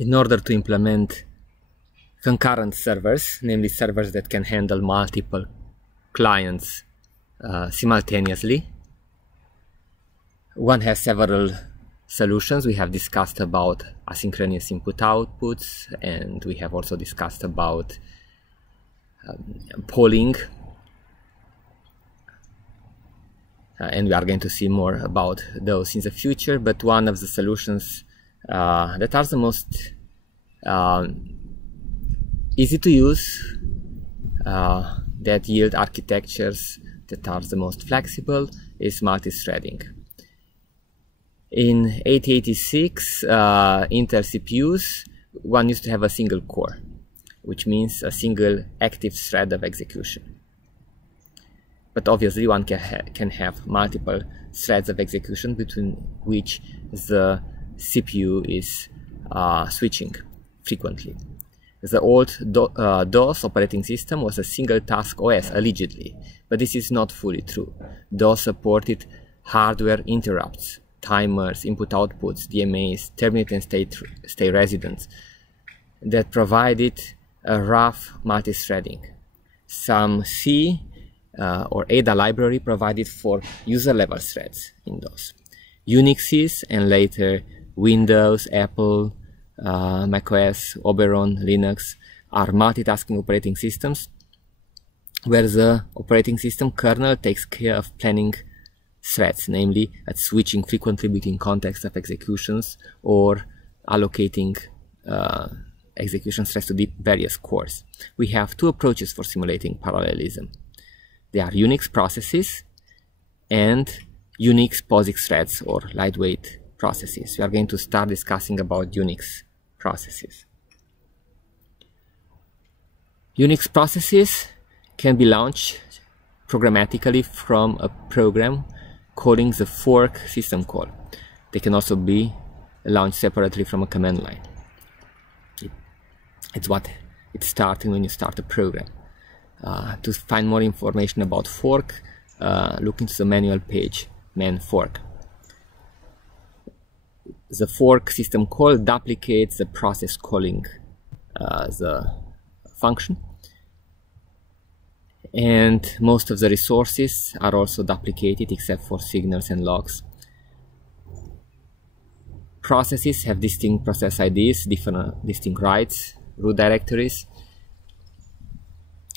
In order to implement concurrent servers, namely servers that can handle multiple clients simultaneously, one has several solutions. We have discussed about asynchronous input-outputs, and we have also discussed about polling, and we are going to see more about those in the future. But one of the solutions that are the most easy to use, that yield architectures that are the most flexible, is multi-threading. In 8086 Intel CPUs, one used to have a single core, which means a single active thread of execution. But obviously one can have multiple threads of execution between which the CPU is switching frequently. The old DOS operating system was a single task OS, allegedly, but this is not fully true. DOS supported hardware interrupts, timers, input-outputs, DMAs, terminate and stay residents that provided a rough multi-threading. Some C or ADA library provided for user-level threads in DOS. Unixes and later Windows, Apple, macOS, Oberon, Linux are multitasking operating systems where the operating system kernel takes care of planning threads, namely at switching frequently between contexts of executions or allocating execution threads to the various cores. We have two approaches for simulating parallelism. They are UNIX processes and UNIX POSIX threads, or lightweight processes. We are going to start discussing about UNIX processes. UNIX processes can be launched programmatically from a program calling the fork system call. They can also be launched separately from a command line. It's what it's starting when you start a program. To find more information about fork, look into the manual page, man fork. The fork system call duplicates the process calling the function, and most of the resources are also duplicated except for signals and logs. Processes have distinct process IDs, distinct rights, root directories.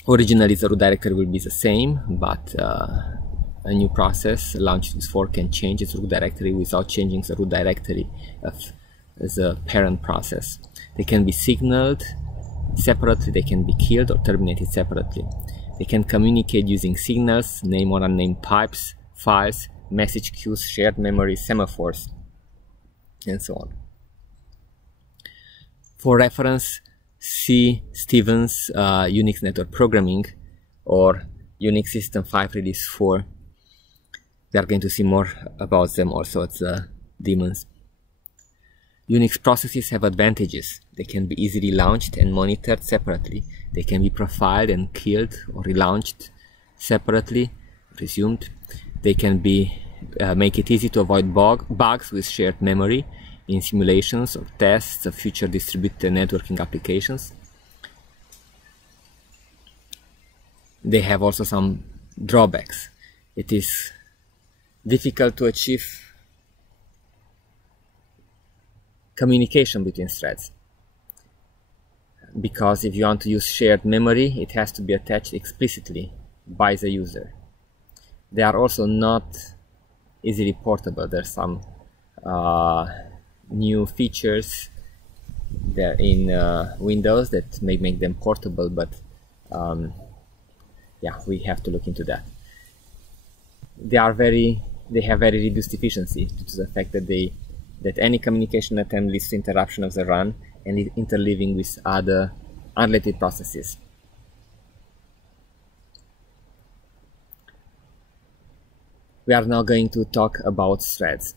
Originally the root directory will be the same, but a new process launched with fork can change its root directory without changing the root directory of the parent process. They can be signaled separately, they can be killed or terminated separately. They can communicate using signals, name or unnamed pipes, files, message queues, shared memory, semaphores, and so on. For reference, see Stevens' Unix Network Programming or Unix System 5 Release 4. We are going to see more about them also at the daemons. Unix processes have advantages. They can be easily launched and monitored separately. They can be profiled and killed or relaunched separately, resumed. They can be make it easy to avoid bugs with shared memory in simulations or tests of future distributed networking applications. They have also some drawbacks. It is difficult to achieve communication between threads, because if you want to use shared memory, it has to be attached explicitly by the user. They are also not easily portable. There's some new features there in Windows that may make them portable, but yeah, we have to look into that. They have very reduced efficiency due to the fact that any communication attempt leads to interruption of the run and interleaving with other unrelated processes. We are now going to talk about threads.